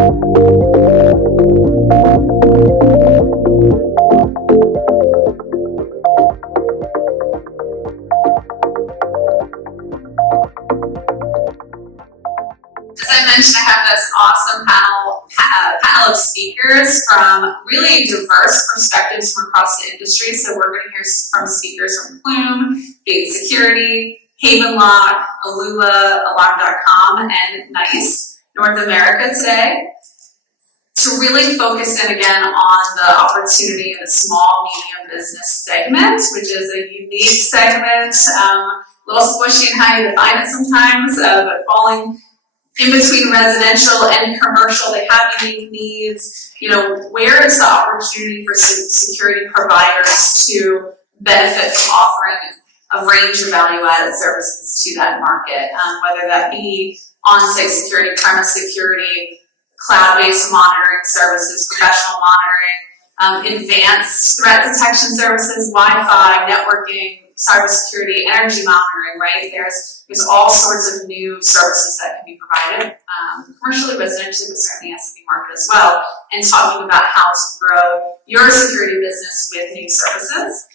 As I mentioned, I have this awesome panel of speakers from really diverse perspectives from across the industry. So we're going to hear from speakers from Plume, Gate Security, Havenlock, Aluba, Alarm.com, and NICE North America today, to really focus in again on the opportunity in the small, medium business segment, which is a unique segment, a little squishy in how you define it sometimes, but falling in between residential and commercial. They have unique needs. You know, where is the opportunity for security providers to benefit from offering a range of value-added services to that market, whether that be on-site security, premise security, cloud-based monitoring services, professional monitoring, advanced threat detection services, Wi-Fi, networking, cybersecurity, energy monitoring, right? There's all sorts of new services that can be provided, commercially, residentially, but certainly SMB market as well, and talking about how to grow your security business with new services.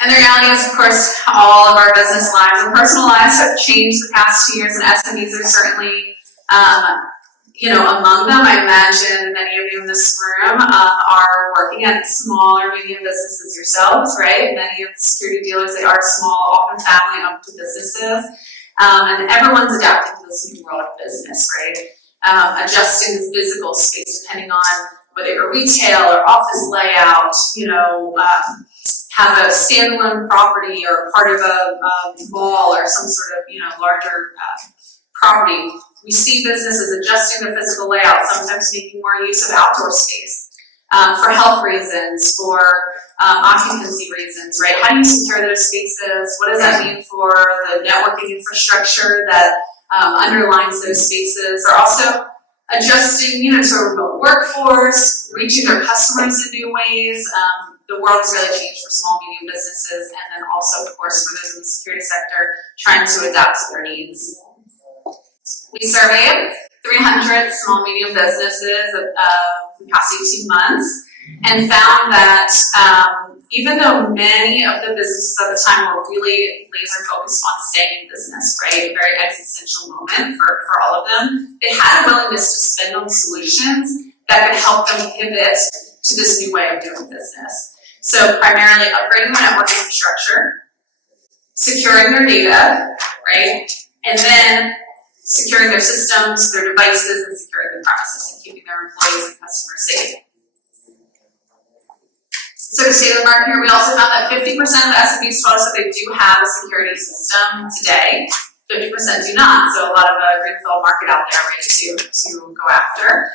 And the reality is, of course, all of our business lives and personal lives have changed the past 2 years, and SMBs are certainly, among them. I imagine many of you in this room are working at small or medium businesses yourselves, right? Many of the security dealers, they are small, often family-owned businesses, and everyone's adapting to this new world of business, right? Adjusting the physical space depending on whether you're retail or office layout, have a standalone property or part of a mall or some sort of, larger property. We see businesses adjusting their physical layout, sometimes making more use of outdoor space for health reasons, for occupancy reasons, right? How do you secure those spaces? What does that mean for the networking infrastructure that underlines those spaces? They're also adjusting, to a remote workforce, reaching their customers in new ways. The world has really changed for small, medium businesses, and then also, of course, for those in the security sector, trying to adapt to their needs. We surveyed 300 small, medium businesses in the past 18 months and found that even though many of the businesses at the time were really laser focused on staying in business, right, a very existential moment for all of them, they had a willingness to spend on solutions that could help them pivot to this new way of doing business. So primarily upgrading their network infrastructure, securing their data, right, and then securing their systems, their devices, and securing the premises and keeping their employees and customers safe. So to state of the market here, we also found that 50% of SMBs told us that they do have a security system today. 50% do not. So a lot of a greenfield market out there ready to go after.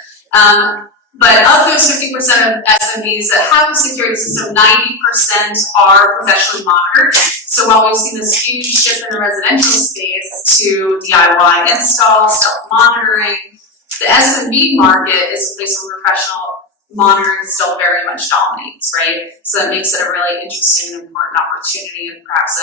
But of those 50% of SMBs that have a security system, 90% are professionally monitored. So while we've seen this huge shift in the residential space to DIY install, self-monitoring, the SMB market is a place where professional monitoring still very much dominates, right? So that makes it a really interesting and important opportunity, and perhaps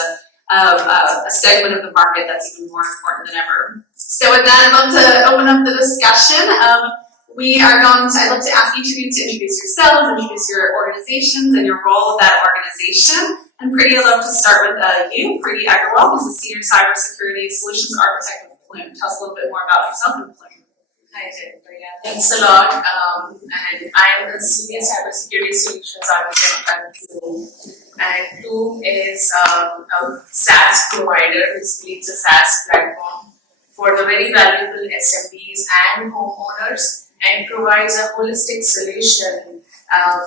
a segment of the market that's even more important than ever. So with that, I'd love to open up the discussion. I'd love to ask each of you to introduce yourselves, introduce your organizations and your role of that organization. And Preeti, I'd love to start with you, Preeti Agarwal, who's the Senior Cybersecurity Solutions Architect with Plume. Tell us a little bit more about yourself and Plume. Hi, Jennifer. Yeah, thanks a lot. And I'm the Senior Cybersecurity Solutions Architect at Plume. And Plume is a SaaS provider. Basically, it's a SaaS platform for the very valuable SMBs and homeowners, and provides a holistic solution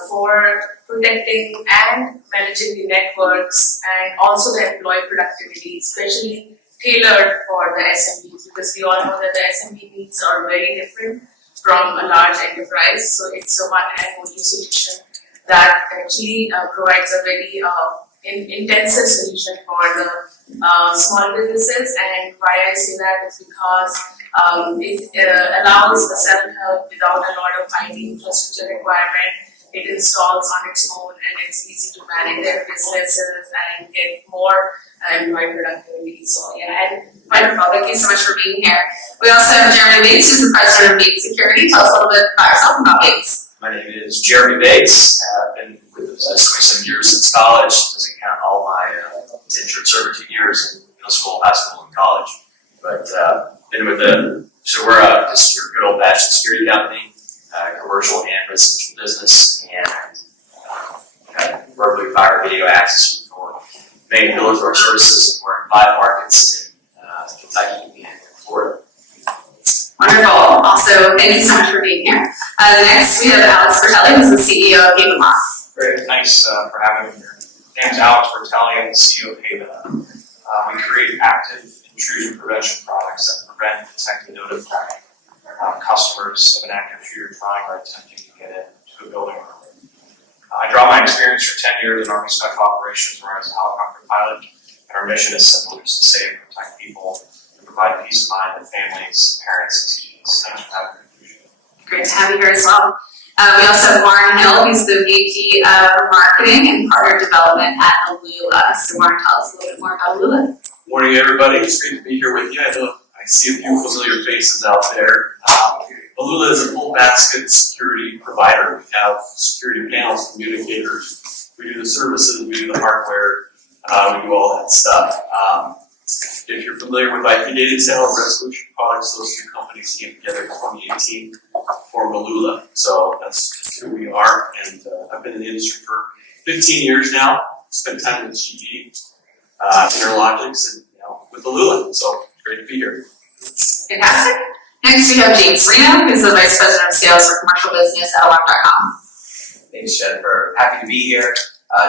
for protecting and managing the networks and also the employee productivity, especially tailored for the SMBs, because we all know that the SMB needs are very different from a large enterprise. So it's a one and only solution that actually provides a very intensive solution for the small businesses. And why I say that is because it allows the self-help without a lot of IT infrastructure requirement. it installs on its own and it's easy to manage their businesses and get more employee productivity. So yeah, and Wonderful, thank you so much for being here. We also have Jeremy Bates, who's the president of Bates Security. Tell us a little bit about yourself and about Bates. My name is Jeremy Bates. I've been with the business 27 years since college. Doesn't count all my indentured servitude years in middle school, high school, and college. But been with so we're just your good old fashioned security company, commercial and residential business, and verbally fire video access for main pillars of our services. And we're in 5 markets in Kentucky and Florida. Wonderful. Also, thank you so much for being here. Next, we have Alex Bertelli, who's the CEO of Haven Law. Great, thanks for having me here. My name is Alex Bertelli, I'm the CEO of Haven. We create active intrusion prevention products that prevent, detect, and notify customers of an active intruder trying or attempting to get into a building. I draw my experience for 10 years in Army Special Operations, where I was a helicopter pilot, and our mission is simple, just to save and protect people and provide peace of mind to families, parents, and students. Thanks for having me. Great to have you here as well. We also have Warren Hill, who's the VP of Marketing and Partner Development at Alula. So Warren, tell us a little bit more about Alula. Morning, everybody. It's great to be here with you. I know I see a few familiar faces out there. Alula is a full basket security provider. We have security panels, communicators. We do the services, we do the hardware, we do all that stuff. If you're familiar with IP data center and resolution products, those 2 companies came together in 2018 for Alula. So that's who we are. And I've been in the industry for 15 years now. Spent time with GE, Interlogics, and with Alula. So great to be here. Fantastic. Next, we have James Reno, who's the Vice President of Sales for Commercial Business at Alarm.com. Thanks, Jennifer. Happy to be here.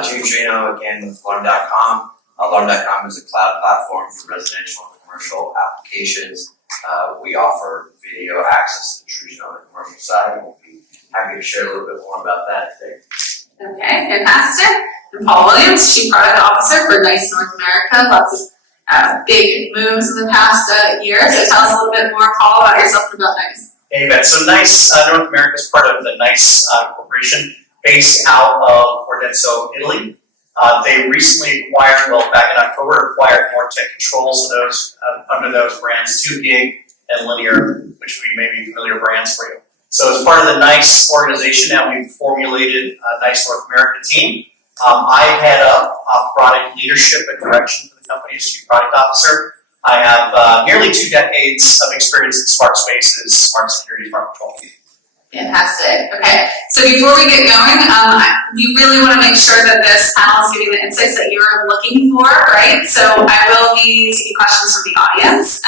James Reno again with Alarm.com. Alarm.com is a cloud platform for residential and commercial applications. We offer video access intrusion on the commercial side, and we'll be happy to share a little bit more about that today. Okay, fantastic. And Paul Williams, Chief Product Officer for NICE North America. Lots of big moves in the past year. So tell us a little bit more, Paul, about yourself and about NICE. Hey, Ben. So NICE North America is part of the NICE Corporation based out of Cordenso, Italy. They recently acquired, back in October, acquired Tech Controls under those brands, 2GIG and Linear, which may be familiar brands for you. So as part of the NICE organization, now we've formulated a NICE North America team. I head up product leadership and direction for the company as Chief Product Officer. I have nearly 2 decades of experience in smart spaces, smart security, smart control. Fantastic. Okay, so before we get going, we really want to make sure that this panel is giving the insights that you're looking for, right? So I will be taking questions from the audience,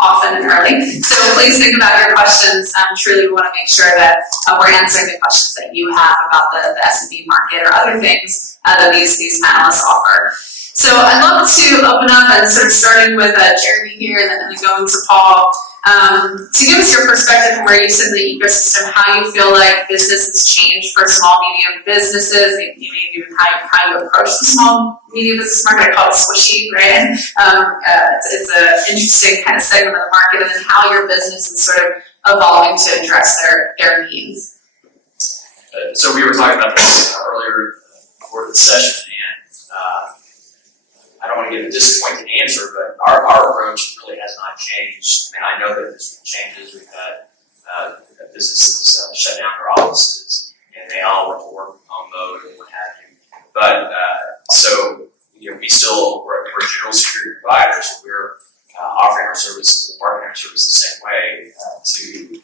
often and early. So please think about your questions. Truly, we want to make sure that we're answering the questions that you have about the SMB market or other things that these panelists offer. So I'd love to open up and sort of starting with Jeremy here and then going to Paul. To give us your perspective from where you sit in the ecosystem, how you feel like business has changed for small, medium businesses, maybe even how you approach the small, medium business market. I call it squishy, right? It's an interesting kind of segment of the market, and then how your business is sort of evolving to address their needs. So we were talking about this earlier before the session, and I don't want to give a disappointing answer, but our approach really has not changed. I mean, I know that there's been changes. We've had businesses shut down their offices, and they all went to work from home mode and what have you. But we're a general security provider, so we're offering our services and marketing our services the same way to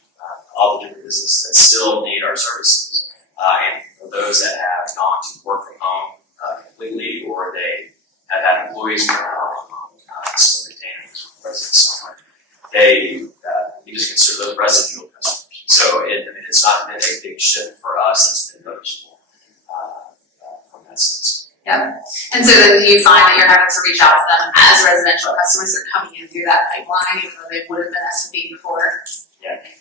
all the different businesses that still need our services, and for those that have gone to work from home completely, or they have had employees who are still maintaining residence somewhere. We just consider those residual customers. So it's not been a big shift for us. It's been noticeable from that sense. Yeah. And so then do you find that you're having to reach out to them as residential customers that are coming in through that pipeline, even though they would have been SMB before?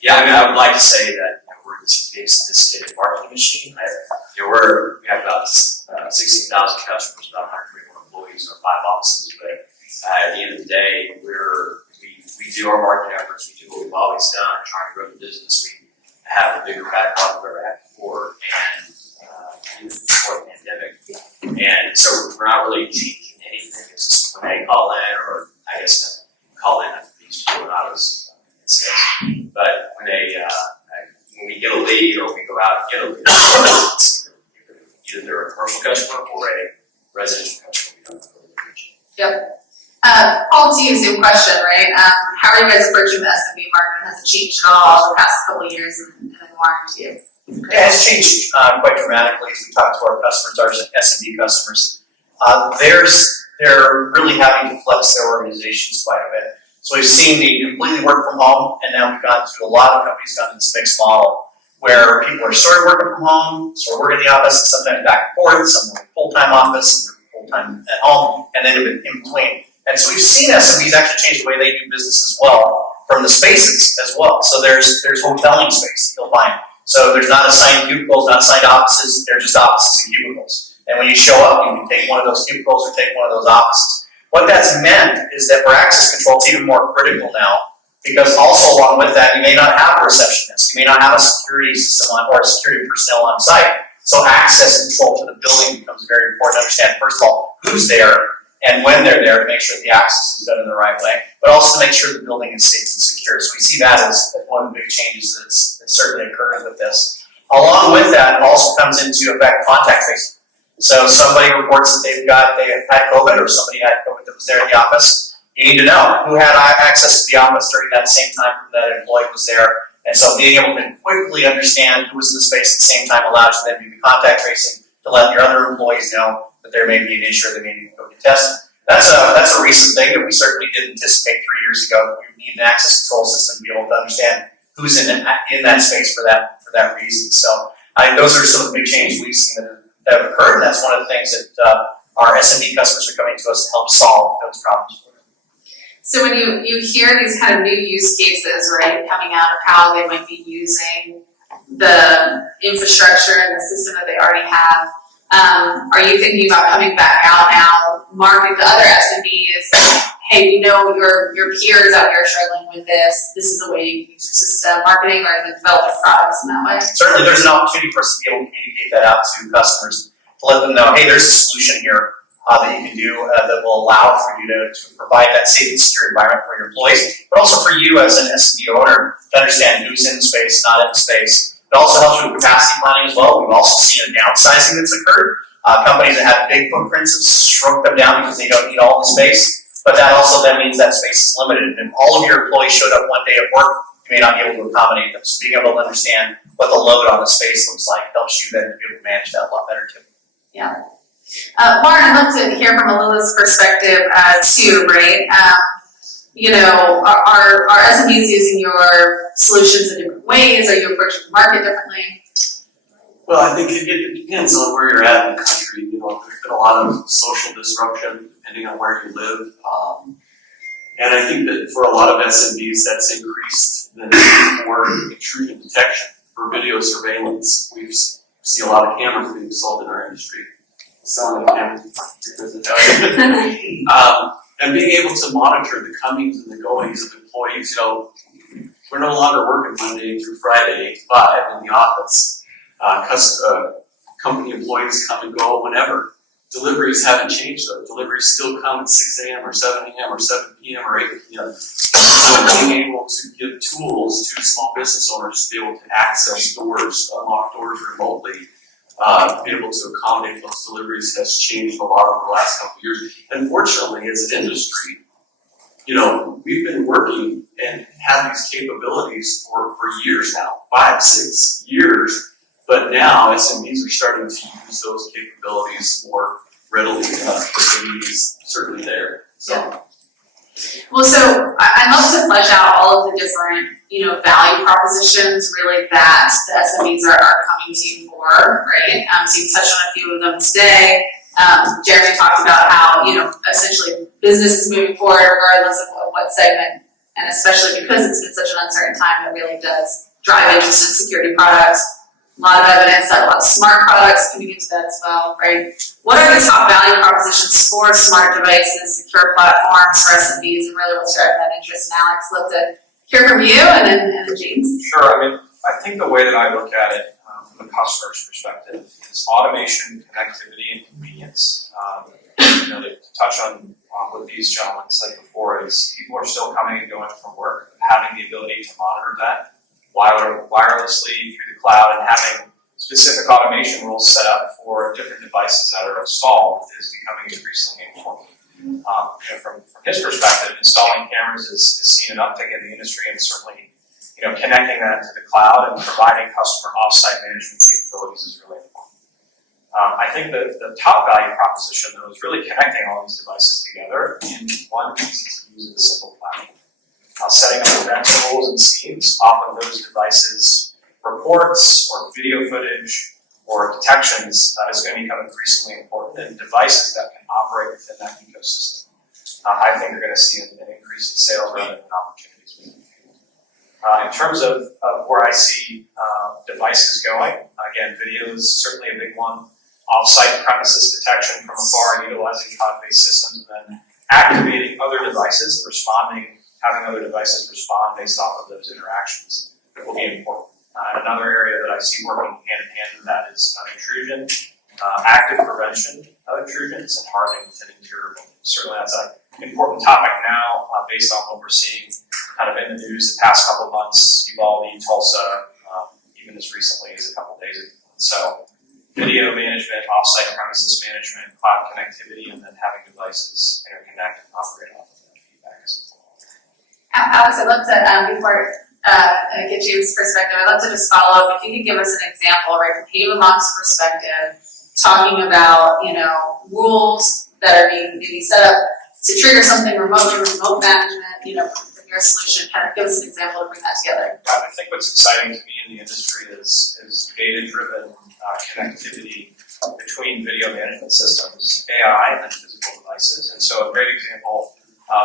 Yeah. I would like to say that we're this big sophisticated marketing machine. We have about 16,000 customers, about 121 employees, in our 5 offices. But at the end of the day, we do our marketing efforts. We do what we've always done, trying to grow the business. We have a bigger backlog than we've ever had before, and And so we're not really changing anything, it's just when they call in, or I guess call in, these people not as it says. But when when we get a lead or we go out and get a lead, it's either they're a commercial customer or a residential customer. We don't really reach. Yep. Paul, to you, same question, right? How are you guys approaching the SMB market? Has it changed at all the past couple of years and more to you? Yeah, it's changed quite dramatically as we talk to our customers, our SMB customers. They're really having to flex their organizations quite a bit. So we've seen the completely work from home, and now we've gone through a lot of companies gone to this mixed model where people are sort of working from home, sort of working in the office, and sometimes back and forth, some work full-time office, some work full-time at home, and then in between. And so we've seen SMBs actually change the way they do business as well, from the spaces as well. So there's hoteling space that you'll find. So there's not assigned cubicles, not assigned offices, they're just offices and cubicles. And when you show up, you can take one of those cubicles or take one of those offices. What that's meant is that for access control, it's even more critical now, because also along with that, you may not have a receptionist, you may not have a security system or a security personnel on site. So access control to the building becomes very important to understand, first of all, who's there and when they're there to make sure the access is done in the right way, but also to make sure the building is safe and secure. So we see that as one of the big changes that's certainly occurring with this. Along with that, it also comes into effect contact tracing. So somebody reports that they have had COVID, or somebody had COVID that was there at the office. You need to know who had access to the office during that same time that employee was there. And so being able to quickly understand who was in the space at the same time allows you then to do contact tracing to let your other employees know that there may be an issue or they may need to go get tested. That's a recent thing that we certainly didn't anticipate 3 years ago. We need an access control system to be able to understand who's in that space for that reason. So I think those are some of the big changes we've seen that have occurred, and that's one of the things that our SMB customers are coming to us to help solve those problems for them. So when you hear these kind of new use cases, right, coming out of how they might be using the infrastructure and the system that they already have, are you thinking about coming back out now, marketing to other SMBs, hey, we know your peers out here struggling with this, this is the way you can use your system, marketing or develop products in that way? Certainly there's an opportunity for us to be able to communicate that out to customers, to let them know, hey, there's a solution here that you can do that will allow for you to provide that safe and secure environment for your employees, but also for you as an SMB owner to understand who's in the space, not in the space. It also helps with capacity planning as well. We've also seen a downsizing that's occurred. Companies that have big footprints have shrunk them down because they don't need all the space, but that also then means that space is limited. And if all of your employees showed up one day at work, you may not be able to accommodate them. So being able to understand what the load on the space looks like helps you then be able to manage that a lot better too. Yeah. Martin, I'd love to hear from Alila's perspective too, right? Are SMBs using your solutions in different ways? Are you approaching the market differently? Well, I think it depends on where you're at in the country. There's been a lot of social disruption depending on where you live. And I think that for a lot of SMBs, that's increased the need for intrusion detection, for video surveillance. We see a lot of cameras being sold in our industry. Selling cameras. And being able to monitor the comings and the goings of employees. We're no longer working Monday through Friday, 8 to 5 in the office. Company employees come and go whenever. Deliveries haven't changed though. Deliveries still come at 6 a.m. or 7 a.m. or 7 p.m. or 8 p.m. So being able to give tools to small business owners to be able to access doors, unlock doors remotely, be able to accommodate those deliveries has changed a lot over the last couple of years. And fortunately, as an industry, we've been working and have these capabilities for years now, 5, 6 years. But now SMBs are starting to use those capabilities more readily. The need is certainly there. So. Well, so I'd love to flesh out all of the different, value propositions really that the SMBs are coming to you for, right? So you touched on a few of them today. Jeremy talked about how, essentially business is moving forward regardless of what segment, and especially because it's been such an uncertain time, it really does drive interest in security products. A lot of evidence that a lot of smart products coming into that as well, right? What are the top value propositions for smart devices, secure platforms for SMBs, and really what's driving that interest? And Alex, love to hear from you, and then James. Sure. I think the way that I look at it, from the customer's perspective is automation, connectivity, and convenience. To touch on what these gentlemen said before is people are still coming and going from work, having the ability to monitor that wirelessly through the cloud and having specific automation rules set up for different devices that are installed is becoming increasingly important. From his perspective, installing cameras has seen an uptick in the industry, and certainly, connecting that to the cloud and providing customer offsite management capabilities is really important. I think that the top value proposition, though, is really connecting all these devices together in one easy to use and simple platform. Setting up event rules and scenes off of those devices, reports or video footage or detections, that is going to become increasingly important, and devices that can operate within that ecosystem. I think you're going to see an increase in sales revenue and opportunities moving forward. In terms of where I see devices going, again, video is certainly a big one. Off-site premises detection from afar, utilizing cloud-based systems, and then activating other devices, having other devices respond based off of those interactions will be important. Another area that I see working hand in hand with that is intrusion, active prevention of intrusions, and hardening within interior buildings. Certainly that's an important topic now based on what we're seeing kind of in the news the past couple of months, Uvalde, Tulsa, even as recently as a couple of days ago. So video management, off-site premises management, cloud connectivity, and then having devices interconnect and operate off of that feedback as well. Alex, I'd love to, before I get James' perspective, I'd love to just follow up. If you could give us an example, right, from Havenlock's perspective, talking about, rules that are being maybe set up to trigger something remotely, remote management, from your solution. Kind of give us an example to bring that together. I think what's exciting to me in the industry is data-driven connectivity between video management systems, AI, and physical devices. And so a great example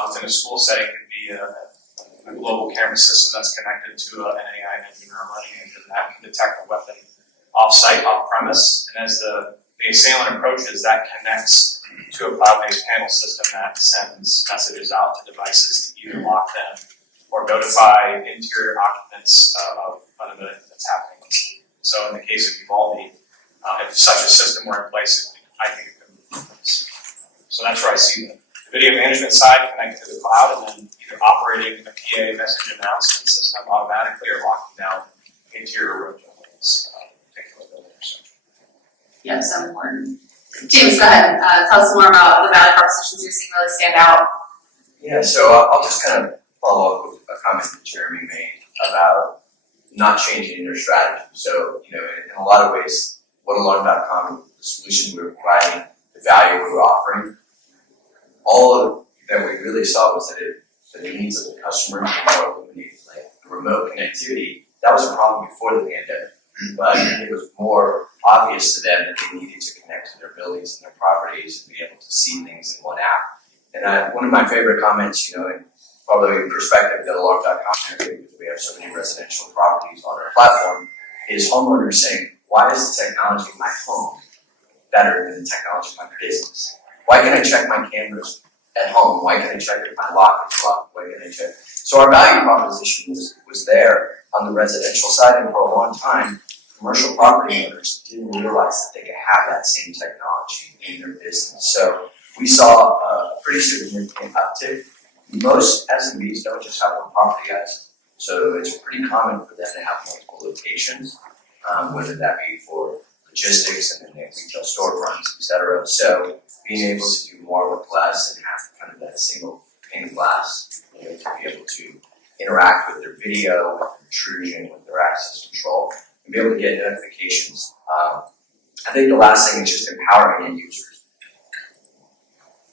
within a school setting could be a global camera system that's connected to an AI engine or a running engine that can detect a weapon off-site, off-premise. And as the assailant approaches, that connects to a cloud-based panel system that sends messages out to devices to either lock them or notify interior occupants of an event that's happening. So in the case of Uvalde, if such a system were in place, I think it could move in place. So that's where I see the video management side connected to the cloud, and then either operating a PA message announcement system automatically or locking down interior room buildings, particular building or such. Yeah, so important. James, go ahead. Tell us more about the value propositions you're seeing really stand out. Yeah, so I'll just kind of follow up with a comment that Jeremy made about not changing your strategy. So, in a lot of ways, whatalarm.com, the solution we were providing, the value we were offering, all of that we really saw was that the needs of the customer were more illuminated. Like the remote connectivity, that was a problem before the pandemic, but it was more obvious to them that they needed to connect to their buildings and their properties and be able to see things in one app. And one of my favorite comments, and probably perspective that alarm.com, because we have so many residential properties on our platform, is homeowners saying, why is the technology in my home better than the technology in my business? Why can I check my cameras at home? Why can I check if my lock is locked? Why can I check? So our value proposition was there on the residential side, and for a long time, commercial property owners didn't realize that they could have that same technology in their business. So we saw a pretty significant uptick. Most SMBs don't just have one property asset, so it's pretty common for them to have multiple locations, whether that be for logistics and then they have retail storefronts, etc. So being able to do more with less and have kind of that single pane of glass, to be able to interact with their video, with their intrusion, with their access control, and be able to get notifications. I think the last thing is just empowering end users.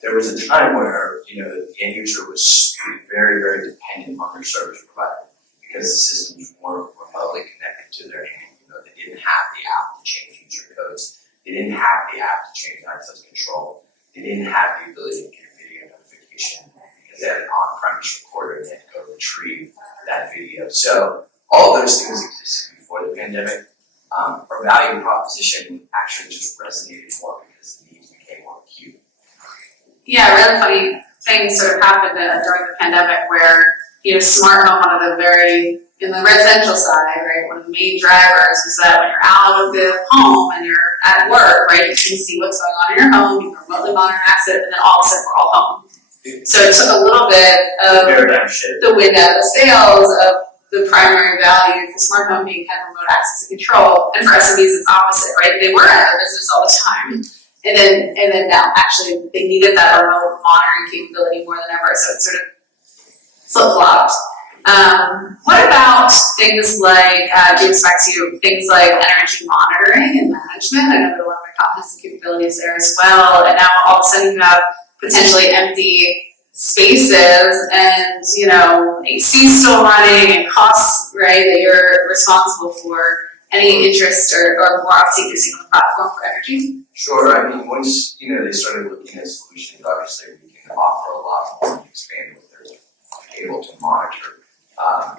There was a time where, the end user was very, very dependent on their service provider because the systems weren't remotely connected to their hand. They didn't have the app to change user codes. They didn't have the app to change access control. They didn't have the ability to get a video notification because they had an on-premise recorder and they had to go retrieve that video. So all those things existed before the pandemic. Our value proposition actually just resonated more because the needs became more acute. Yeah, really funny things sort of happened during the pandemic where, smart home, one of the very in the residential side, right, one of the main drivers is that when you're out of the home and you're at work, right, you can see what's going on in your home, you can remotely monitor an asset, and then all of a sudden we're all home. So it took a little bit of Paradigm shift. the wind out of the sails of the primary value for smart home being kind of remote access and control, and for SMBs it's opposite, right? They were at their business all the time, and then now actually they needed that remote monitoring capability more than ever, so it sort of flip-flopped. What about things like, James, back to you, things like energy monitoring and management? I know that a lot of my cop has some capabilities there as well, and now all of a sudden you have potentially empty spaces and, AC's still running and costs, right, that you're responsible for. Any interest or more uptake you're seeing on the platform for energy? Sure, I mean, once, they started looking at solutions, obviously we can offer a lot more and expand what they're able to monitor.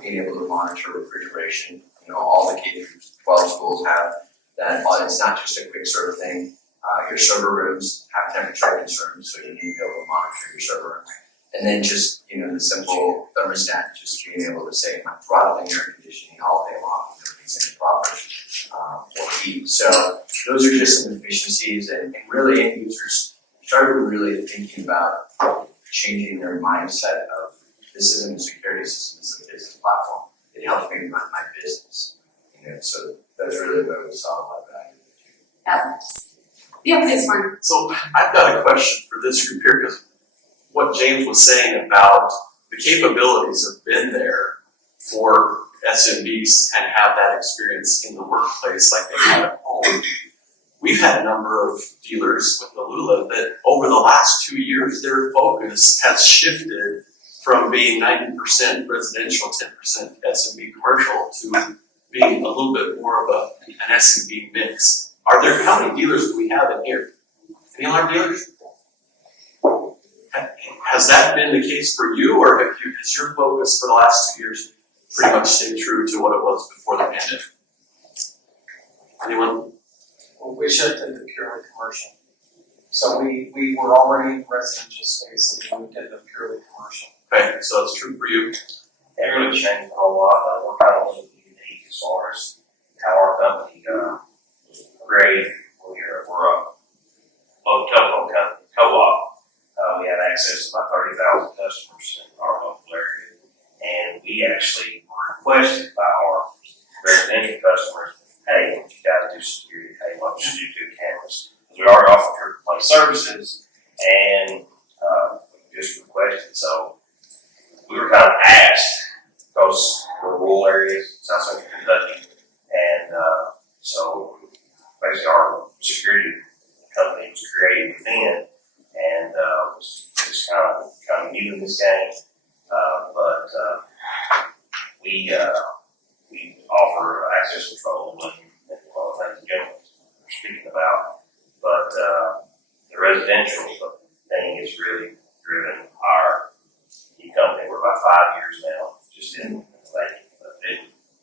Being able to monitor refrigeration, all the K-12 schools have that, but it's not just a quick sort of thing. Your server rooms have temperature concerns, so you need to be able to monitor your server room. And then just, the simple thermostat, just being able to say, my throttling air conditioning all day long, everything's in proper heat. So those are just some efficiencies, and really end users started really thinking about changing their mindset of this isn't a security system, this is a business platform. It helps me run my business. So that's really where we saw a lot of value. Yeah, please, Mark. So I've got a question for this group here, because what James was saying about the capabilities have been there for SMBs and have that experience in the workplace like they have at home. We've had a number of dealers with the Lula that over the last 2 years, their focus has shifted from being 90% residential, 10% SMB commercial to being a little bit more of an SMB mix. How many dealers do we have in here? Any other dealers? Has that been the case for you, or has your focus for the last 2 years pretty much stayed true to what it was before the pandemic? Anyone? Well, we shifted to purely commercial. So we were already in residential space and we moved into purely commercial. Okay, so that's true for you. It really changed a whole lot. We're kind of a little unique as far as how our company was created. We're a telephone company, co-op. We have access to about 30,000 customers in our local area. And we actually were requested by our residential customers, hey, why don't you guys do security? Hey, why don't you do cameras? Because we already offer true play services, and we just requested. So we were kind of asked, because we're rural areas, South Central Kentucky, and so basically our security company was created within, and was just kind of new in this game, but we offer access control and all the things the gentlemen are speaking about, but the residential thing is really driven our new company. We're about 5 years now, just in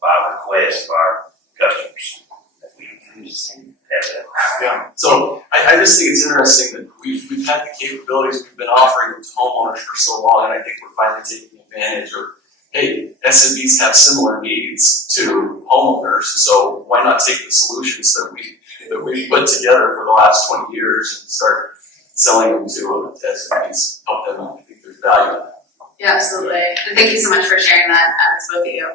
by request of our customers that we have them. Yeah, so I just think it's interesting that we've had the capabilities we've been offering to homeowners for so long, and I think we're finally taking advantage of, hey, SMBs have similar needs to homeowners, so why not take the solutions that we put together for the last 20 years and start selling them to SMBs, help them out. I think there's value in that. Yeah, absolutely. And thank you so much for sharing that, both of you.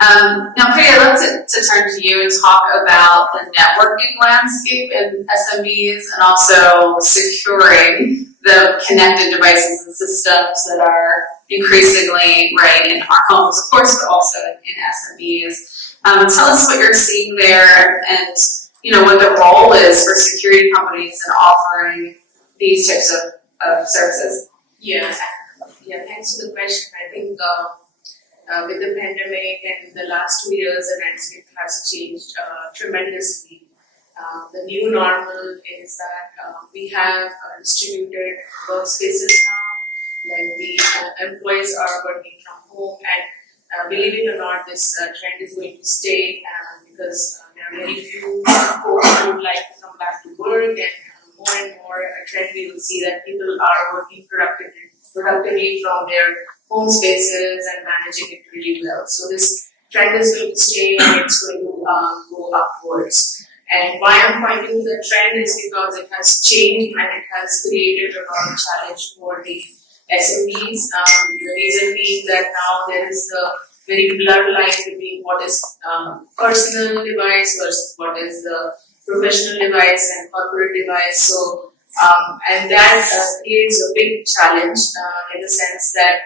Now, Priya, I'd love to turn to you and talk about the networking landscape in SMBs and also securing the connected devices and systems that are increasingly in our homes, of course, but also in SMBs. Tell us what you're seeing there and what the role is for security companies in offering these types of services. Yeah, thanks for the question. I think with the pandemic and the last 2 years, the landscape has changed tremendously. The new normal is that we have distributed workspaces now, like the employees are working from home, and believe it or not, this trend is going to stay because there are very few folks who would like to come back to work, and more a trend we will see that people are working productively from their home spaces and managing it really well. So this trend is going to stay and it's going to go upwards. And why I'm pointing to the trend is because it has changed and it has created a lot of challenge for the SMBs. The reason being that now there is a very blurred line between what is personal device versus what is the professional device and corporate device. So, and that creates a big challenge in the sense that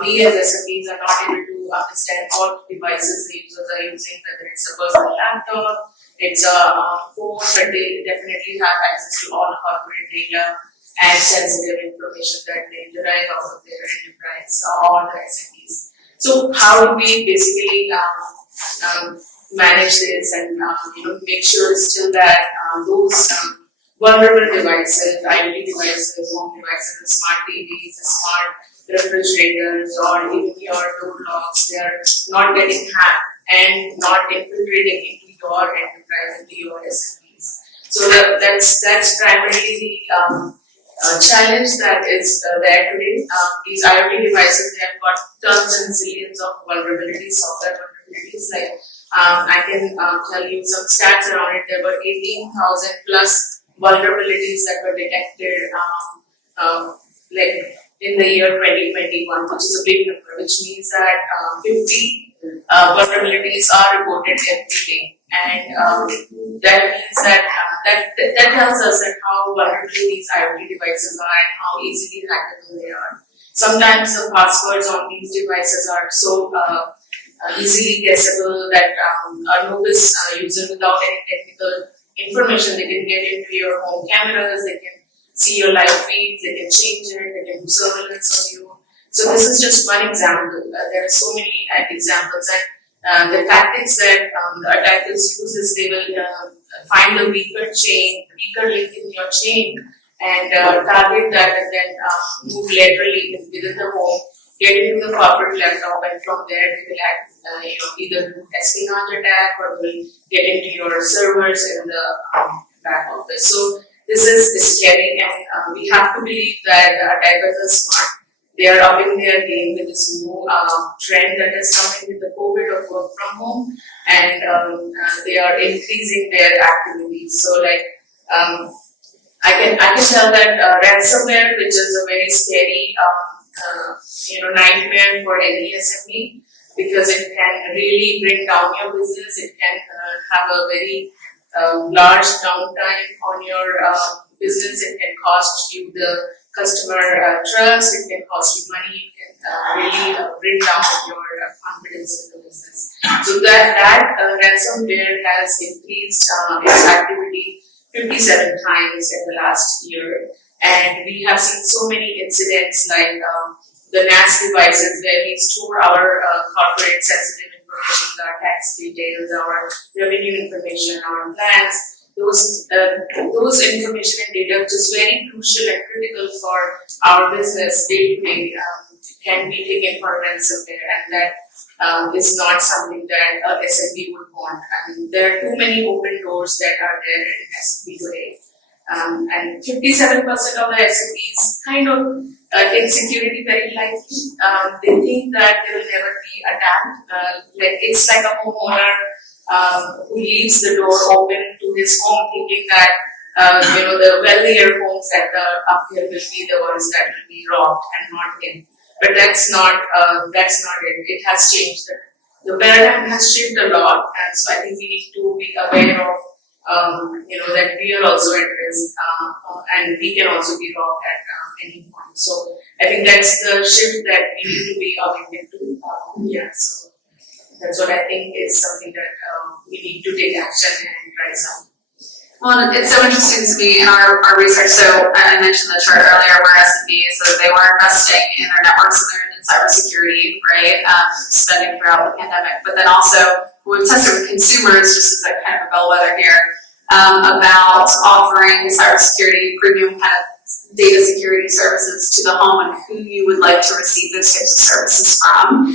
we as SMBs are not able to understand all devices the users are using, whether it's a personal laptop, it's a phone, but they definitely have access to all corporate data and sensitive information that they derive out of their enterprise or the SMBs. So how do we basically manage this and make sure still that those vulnerable devices, IoT devices, home devices, the smart TVs, the smart refrigerators, or even your door locks, they are not getting hacked and not infiltrating into your enterprise, into your SMBs. So that's primarily the challenge that is there today. These IoT devices, they have got tons and zillions of vulnerabilities, software vulnerabilities. Like I can tell you some stats around it. There were 18,000 plus vulnerabilities that were detected, like in the year 2021, which is a big number, which means that 50 vulnerabilities are reported every day. And that means that that tells us that how vulnerable these IoT devices are and how easily hackable they are. Sometimes the passwords on these devices are so easily guessable that a novice user without any technical information, they can get into your home cameras, they can see your live feeds, they can change it, they can do surveillance on you. So this is just one example. There are so many examples, and the tactics that the attackers use is they will find the weaker link in your chain and target that and then move laterally within the home, get into the corporate laptop, and from there they will act, either do espionage attack or will get into your servers in the back office. So this is scary, and we have to believe that the attackers are smart. They are upping their game with this new trend that is coming with the COVID of work from home, and they are increasing their activities. So, like, I can tell that ransomware, which is a very scary, nightmare for any SME, because it can really bring down your business. It can have a very large downtime on your business. It can cost you the customer trust, it can cost you money, it can really bring down your confidence in the business. So that ransomware has increased its activity 57 times in the last year, and we have seen so many incidents like the NAS devices where we store our corporate sensitive information, our tax details, our revenue information, our plans. Those information and data, which is very crucial and critical for our business day to day, can be taken for ransomware, and that is not something that SMB would want. I mean, there are too many open doors that are there in SMB today, and 57% of the SMBs kind of take security very lightly. They think that they will never be attacked. Like it's like a homeowner who leaves the door open to his home, thinking that the wealthier homes at the uphill will be the ones that will be robbed and not him. But that's not it. It has changed. The paradigm has changed a lot, and so I think we need to be aware of that we are also at risk, and we can also be robbed at any point. So I think that's the shift that we need to be aware to. So that's what I think is something that we need to take action and rise up. Well, it's so interesting to me in our research. So I mentioned the chart earlier where SMBs, so they were investing in their networks and in cybersecurity, right? Spending throughout the pandemic. But then also, we've tested with consumers, just as a kind of a bellwether here, about offering cybersecurity premium kind of data security services to the home and who you would like to receive those types of services from.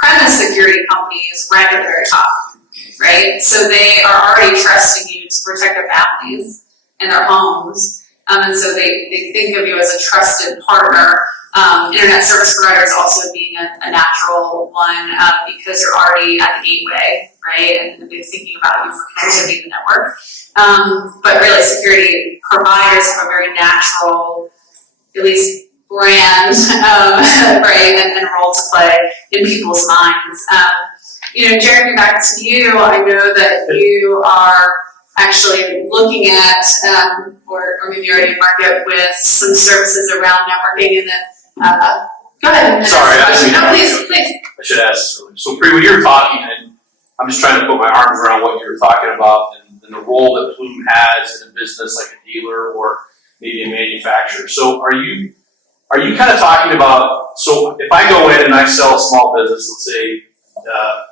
Premise security companies rank at the very top, right? So they are already trusting you to protect their families and their homes. And so they think of you as a trusted partner. Internet service providers also being a natural one, because you're already at the gateway, right? And they're thinking about you for connectivity to the network. But really, security providers have a very natural, at least brand, right, and role to play in people's minds. Jeremy, back to you. I know that you are actually looking at, or maybe you're already in market with some services around networking, and then, go ahead. Sorry, No, please. I should ask. So, Pri, when you were talking, and I'm just trying to put my arms around what you were talking about, and the role that Plume has in a business like a dealer or maybe a manufacturer. So, are you kind of talking about? So, if I go in and I sell a small business, let's say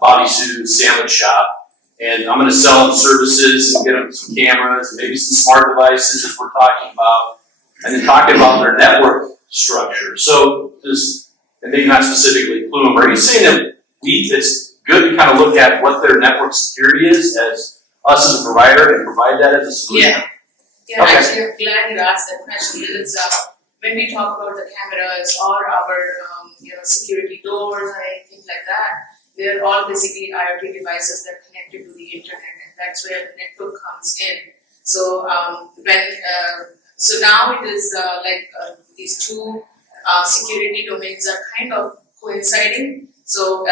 Bobby Sue's sandwich shop, and I'm going to sell them services and get them some cameras and maybe some smart devices, as we're talking about, and then talking about their network structure. So, and maybe not specifically Plume, are you saying that it's good to kind of look at what their network security is as us as a provider and provide that as a solution? Yeah, Okay. actually, I'm glad you asked that question because when we talk about the cameras or our security doors or anything like that, they're all basically IoT devices that are connected to the internet, and that's where the network comes in. So so now it is these two security domains are kind of coinciding. So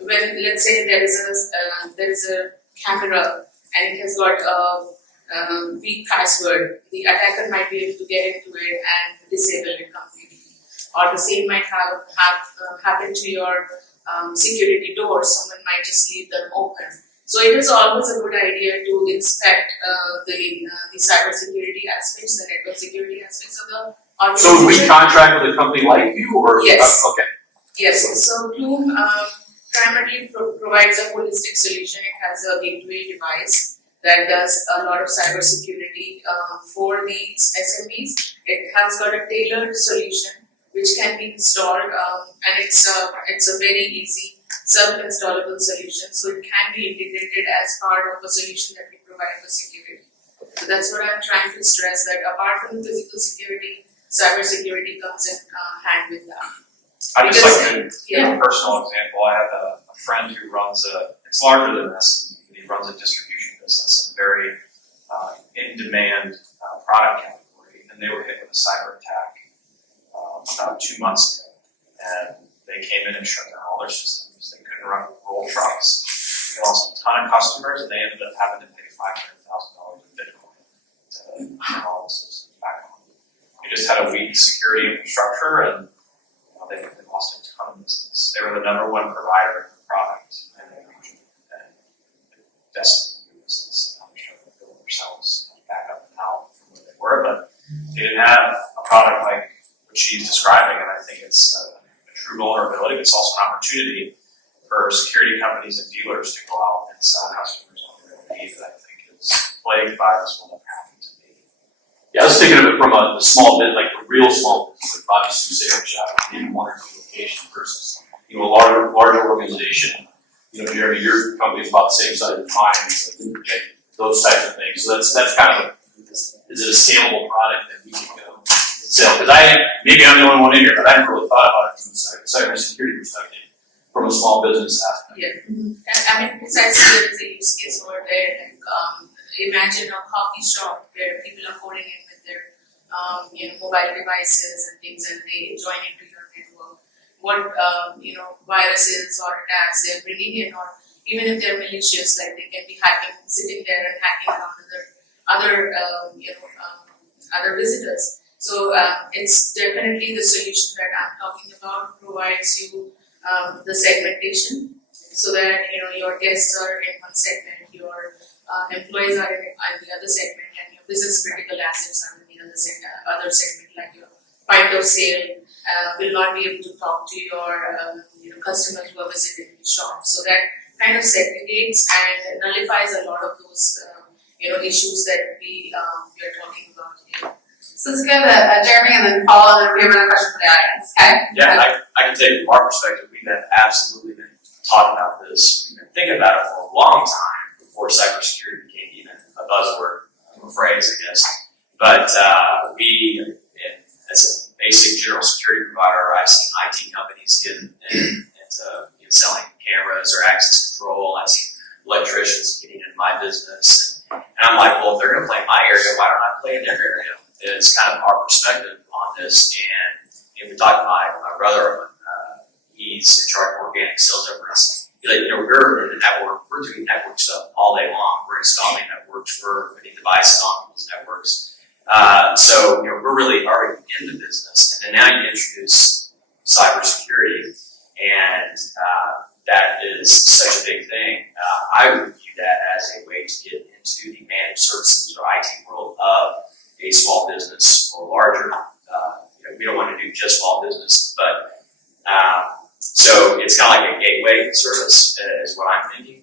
when, let's say, there is a camera and it has got a weak password, the attacker might be able to get into it and disable it completely. Or the same might have happened to your security doors. Someone might just leave them open. So it is always a good idea to inspect the cybersecurity aspects, the network security aspects of the organization. So, do we contract with a company like you, or Yes. Okay. Yes, so Plume primarily provides a holistic solution. It has a gateway device that does a lot of cybersecurity for these SMBs. It has got a tailored solution which can be installed, and it's a very easy self-installable solution. So it can be integrated as part of a solution that we provide for security. So that's what I'm trying to stress, that apart from the physical security, cybersecurity comes in hand with that. I just like to give Yeah. a personal example. I have a friend who runs it's larger than this, he runs a distribution business, a very in-demand product category, and they were hit with a cyber attack about 2 months ago. And they came in and shut down all their systems. They couldn't roll trucks. They lost a ton of customers, and they ended up having to pay $500,000 in Bitcoin to turn all the systems back on. They just had a weak security infrastructure, and they lost a ton of business. They were the number one provider of the product in the region, and destined new business, and I'm sure they build themselves back up and out from where they were, but they didn't have a product like what she's describing, and I think it's a true vulnerability, but it's also an opportunity for security companies and dealers to go out and sell customers on a real need that I think is plagued by this will never happen to me. Yeah, I was thinking of it from a small bit, like a real small business, like Bobby Sue's sandwich shop, maybe 1 or 2 locations versus, a larger organization. Jeremy, your company's about the same size as mine, it's like, those types of things. So that's kind of, is it a scalable product that we can go sell? Because maybe I'm the only one in here, but I never really thought about it from a cybersecurity perspective, from a small business aspect. Yeah, and I mean, precisely there is a use case over there. Like, imagine a coffee shop where people are coding in with their, mobile devices and things, and they join into your network. What viruses or attacks they're bringing in, or even if they're malicious, like they can be sitting there and hacking on other visitors. So it's definitely the solution that I'm talking about provides you the segmentation, so that your guests are in one segment, your employees are in the other segment, and your business critical assets are in the other segment, like your point of sale will not be able to talk to your customers who are visiting the shop. So that kind of segregates and nullifies a lot of those issues that we are talking about here. So let's go to Jeremy and then Paul, and then we have another question for the audience, okay? Yeah, I can tell you from our perspective, we've absolutely been talking about this. We've been thinking about it for a long time before cybersecurity became even a buzzword, a phrase, I guess. But we, as a basic general security provider, I've seen IT companies get into selling cameras or access control. I've seen electricians getting into my business, and I'm like, well, if they're going to play in my area, why don't I play in their area? It's kind of our perspective on this, and we talked to my brother. He's in charge of organic sales efforts. He's like, we're in the network. We're doing network stuff all day long. We're installing networks. We're putting devices on people's networks. So we're really already in the business, and then now you introduce cybersecurity, and that is such a big thing. I would view that as a way to get into the managed services or IT world of a small business or larger. We don't want to do just small business, but so it's kind of like a gateway service is what I'm thinking.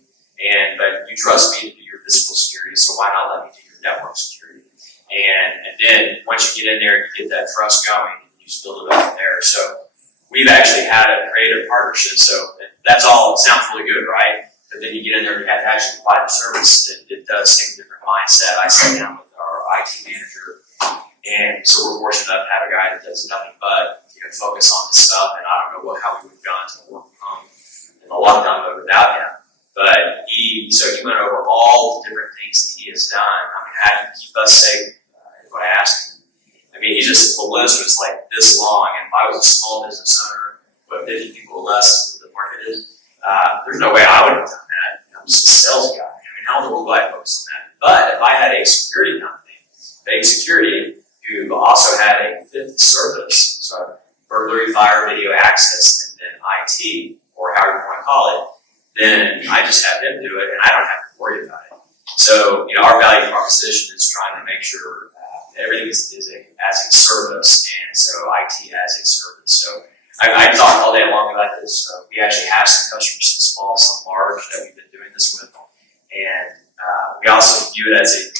But you trust me to do your physical security, so why not let me do your network security? And then once you get in there, you get that trust going, and you just build it up from there. So we've actually had a creative partnership. So that's all sounds really good, right? But then you get in there, you have to actually provide the service. It does take a different mindset. I sat down with our IT manager, and so we're fortunate enough to have a guy that does nothing but focus on this stuff. And I don't know how we would have gone to work from home in the lockdown mode without him. But he went over all the different things that he has done. I mean, how do you keep us safe? Is what I asked him. I mean, the list was like this long, and if I was a small business owner with 50 people or less, the market is, there's no way I would have done that. I'm just a sales guy. I mean, how in the world would I focus on that? But if I had a security company, big security, who also had a fifth service, so burglary, fire, video access, and then IT, or however you want to call it, then I just have them do it, and I don't have to worry about it. So, our value proposition is trying to make sure everything is as a service, and so IT as a service. So, I talk all day long about this. We actually have some customers, some small, some large, that we've been doing this with, and we also view it as a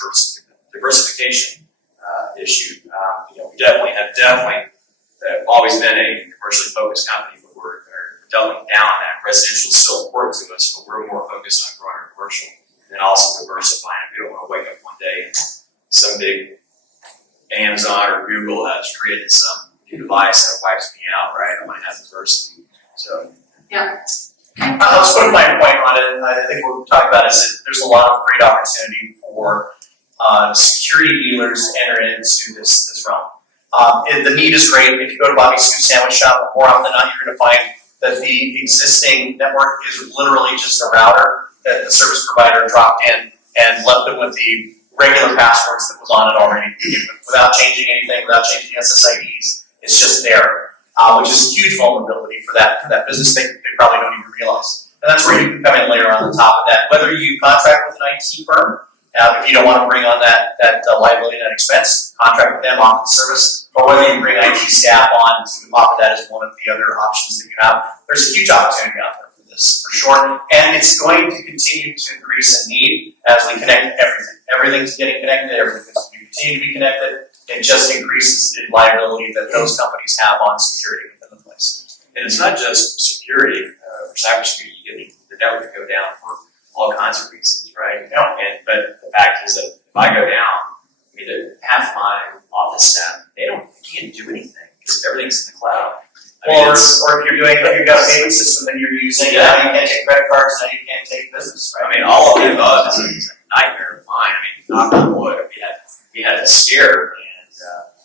diversification issue. We definitely have always been a commercially focused company, but we're doubling down on that. Residential is still important to us, but we're more focused on growing our commercial and also diversifying. We don't want to wake up one day and some big Amazon or Google has created some new device that wipes me out, right? I might have diversity. So I'll just put a fine point on it. I think what we're talking about is that there's a lot of great opportunity for security dealers to enter into this realm. The need is great. If you go to Bobby's Food Sandwich Shop, more often than not, you're going to find that the existing network is literally just a router that the service provider dropped in and left them with the regular passwords that was on it already, without changing anything, without changing SSIDs. It's just there, which is a huge vulnerability for that business. They probably don't even realize. And that's where you can come in later on the top of that. Whether you contract with an IT firm, if you don't want to bring on that liability and that expense, contract with them, offer the service, or whether you bring IT staff on to offer that as one of the other options that you have. There's a huge opportunity out there for this, for sure. And it's going to continue to increase in need as we connect everything. Everything's getting connected, everything's going to continue to be connected. It just increases the liability that those companies have on security within the place. And it's not just security, or cybersecurity. You get the network to go down for all kinds of reasons, right? But the fact is that if I go down, half my office staff, they can't do anything because everything's in the cloud. Or if you've got a payment system that you're using, now you can't take credit cards, now you can't take business, right? All of the above is a nightmare of mine. Knock on wood, we had a scare,